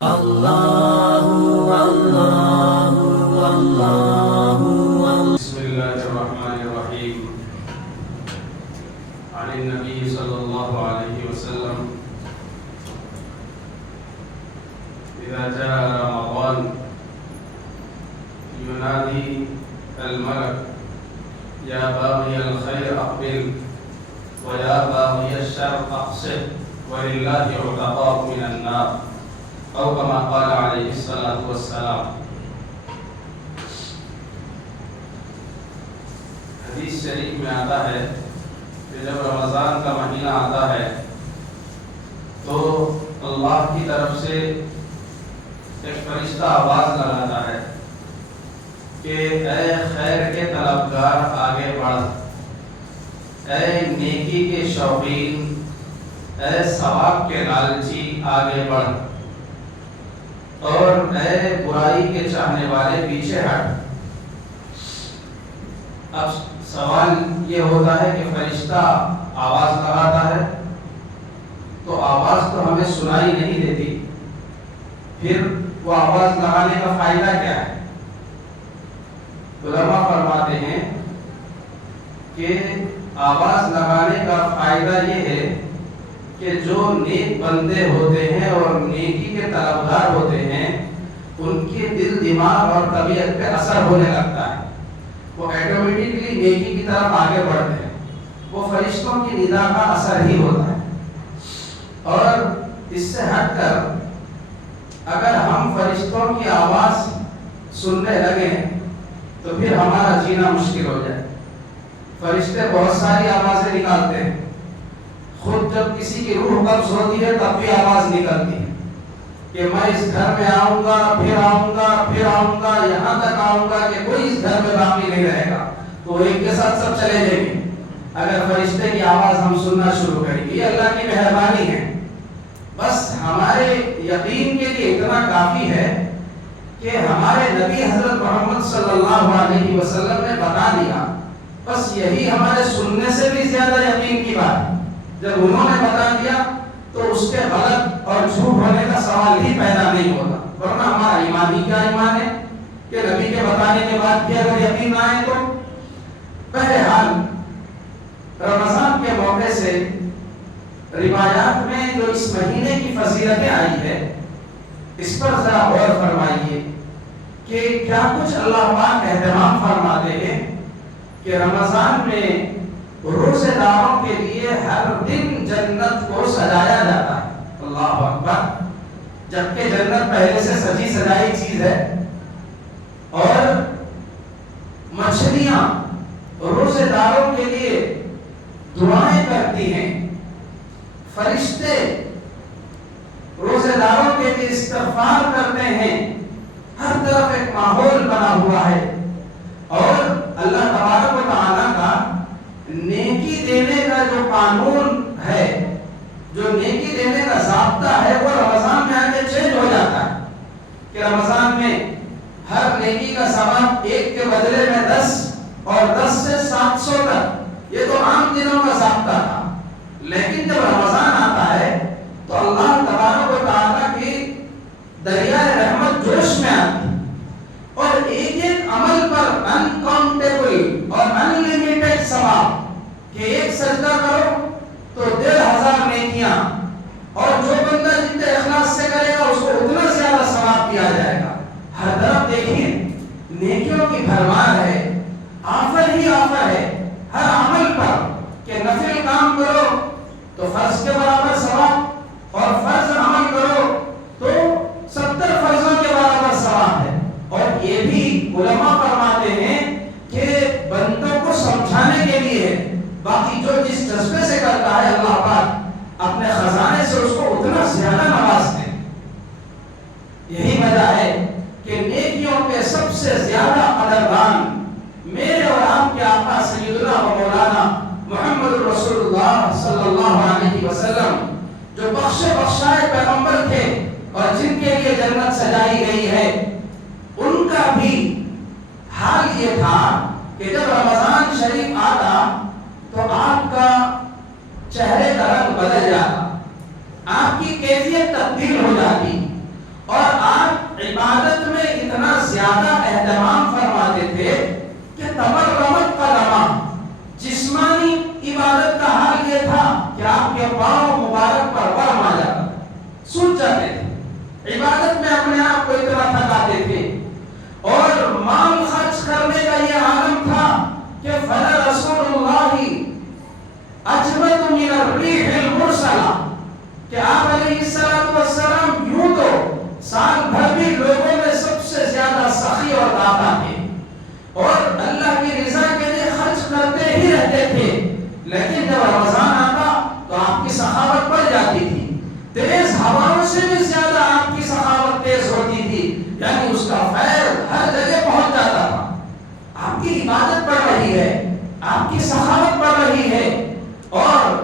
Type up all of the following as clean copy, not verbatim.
بسم الله الرحمن الرحيم. عن النبي صلى الله عليه وسلم: إذا جاء رمضان ينادي الملك: يا باغي الخير أقبل ويا باغي الشر أقصر ولله عتقاء من النار، أو كما قال عليه الصلاة والسلام. حدیث شریف میں آتا ہے کہ جب رمضان کا مہینہ آتا ہے تو اللہ کی طرف سے ایک فرشتہ آواز لگاتا ہے کہ اے خیر کے طلبگار آگے بڑھ، اے نیکی کے شوقین، اے ثواب کے لالچی آگے بڑھ، اور اے برائی کے چاہنے والے پیچھے ہٹ۔ اب سوال یہ ہوتا ہے کہ فرشتہ آواز لگاتا ہے تو آواز تو ہمیں سنائی نہیں دیتی، پھر وہ آواز لگانے کا فائدہ کیا ہے؟ علماء فرماتے ہیں کہ آواز لگانے کا فائدہ یہ ہے کہ جو نیک بندے ہوتے ہیں اور نیکی کے طلبگار ہوتے ہیں ان کے دل، دماغ اور طبیعت پہ اثر ہونے لگتا ہے، وہ ایٹومیٹکلی نیکی کی طرف آگے بڑھتے ہیں، وہ فرشتوں کی ندا کا اثر ہی ہوتا ہے۔ اور اس سے ہٹ کر اگر ہم فرشتوں کی آواز سننے لگیں تو پھر ہمارا جینا مشکل ہو جائے۔ فرشتے بہت ساری آوازیں نکالتے ہیں، خود جب کسی کی روح قبض ہوتی ہے تب بھی آواز نکلتی ہے کہ میں اس گھر میں آؤں گا، پھر آؤں گا، پھر آؤں گا، یہاں تک آؤں گا کہ کوئی اس گھر میں باقی نہیں رہے گا، تو ایک کے ساتھ سب چلے جائیں گے اگر فرشتے کی آواز ہم سننا شروع کریں گے۔ یہ اللہ کی مہربانی ہے، بس ہمارے یقین کے لیے اتنا کافی ہے کہ ہمارے نبی حضرت محمد صلی اللہ علیہ وسلم نے بتا دیا، بس یہی ہمارے سننے سے بھی زیادہ یقین کی بات ہے۔ جب انہوں نے بتا دیا تو اس کے غلط اور جھوٹ ہونے کا سوال ہی پیدا نہیں ہوتا، ورنہ ہمارا ایمان ہی کیا ایمان ہے کہ نبی کے بتانے کے بعد بھی اگر یقین نہ آئے تو۔ بہرحال رمضان کے موقع سے روایات میں جو اس مہینے کی فضیلتیں آئی ہے اس پر ذرا غور فرمائیے کہ کیا کچھ اللہ پاک اہتمام فرماتے ہیں کہ رمضان میں روزے داروں کے لیے ہر دن جنت کو سجایا جاتا ہے۔ اللہ اکبر! جبکہ جنت پہلے سے سجی سجائی چیز ہے، اور مچھلیاں روزے داروں کے لیے دعائیں کرتی ہیں، فرشتے روزے داروں کے لیے استغفار کرتے ہیں، ہر طرف ایک ماحول بنا ہوا ہے۔ اور اللہ تبارک و تعالیٰ کا نیکی دینے کا جو قانون ہے، جو نیکی دینے کا ضابطہ ہے، وہ رمضان میں آگے چینج ہو جاتا ہے کہ رمضان میں ہر نیکی کا ثواب 1 کے بدلے میں 10 اور 10 سے 700 تک، یہ تو عام دنوں کا ضابطہ تھا، لیکن جب رمضان آتا ہے تو اللہ تبارک و تعالیٰ کی دریائے رحمت جوش میں آتی ہے، اور ایک ایک عمل پر انکاؤنٹیبل اور انلیمیٹڈ ثواب، کہ ایک سجدہ کرو تو 1500 نیکیاں، اور جو بندہ جتنے اخلاص سے کرے گا اس کو اتنا زیادہ ثواب دیا جائے گا۔ ہر طرف دیکھیں نیکیوں کی بھرمار ہے، آفر ہی آفر ہے ہر عمل پر کہ نفل کام کرو تو فرض کے برابر ثواب، اور فرض عمل کرو تو 70 فرضوں کے برابر ثواب ہے۔ اور یہ بھی علماء فرماتے ہیں کہ بندوں کو سمجھانے کے لیے ہے، باقی جو جس جذبے سے کرتا ہے اللہ پاک اپنے خزانے سے اس کو اتنا زیادہ نوازتے ہیں۔ یہی وجہ ہے کہ نیکیوں کے سب سے زیادہ قدردان جاتے تھے، عبادت میں اپنے آپ کو اتنا تھکاتے تھے، اور مال خرچ کرنے کا یہ عالم تھا کہ فلا رسول اللہ اجود من الريح المرسلہ، کہ آپ علیہ السلام یوں تو سال بھر بھی لوگوں میں سب سے زیادہ سخی اور داتا تھے، اور اللہ کی رضا کے لیے خرچ کرتے ہی رہتے تھے، لیکن جب رمضان آتا تو آپ کی سخاوت بڑھ جاتی تھی، تیز ہواؤں سے بھی زیادہ آپ کی سخاوت تیز ہوتی تھی، یعنی اس کا فیض ہر جگہ پہنچ جاتا تھا۔ آپ کی عبادت بڑھ رہی ہے، آپ کی سخاوت بڑھ رہی ہے، اور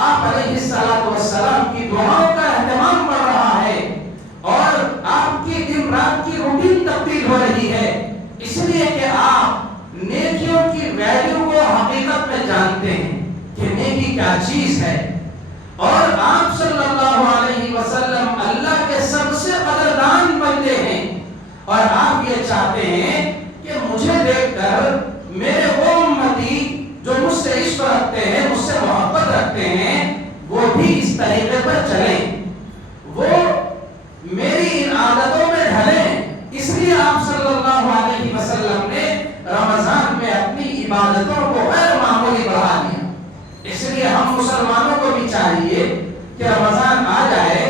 آپ علیہ السلام کی دعاؤں کا اہتمام بڑھ رہا ہے، اور آپ کی دن رات کی روٹین تبدیل ہو رہی ہے، اس لیے کہ آپ نیکیوں کی ویلیو کو حقیقت میں جانتے ہیں کہ نیکی کیا چیز ہے، اور آپ صلی اللہ علیہ وسلم اللہ کے سب سے قدردان بنتے ہیں، اور آپ یہ چاہتے ہیں کہ مجھے دیکھ کر میرے وہ امتی جو مجھ سے عشق رکھتے ہیں، مجھ سے محبت رکھتے ہیں، وہ بھی اس طریقے پر چلیں، وہ میری ان عادتوں میں ڈھلیں۔ اس لیے آپ صلی اللہ علیہ وسلم نے رمضان میں اپنی عبادتوں کو غیر معمولی بڑھا دیا۔ اس لیے ہم مسلمانوں کو بھی چاہیے کہ رمضان آ جائے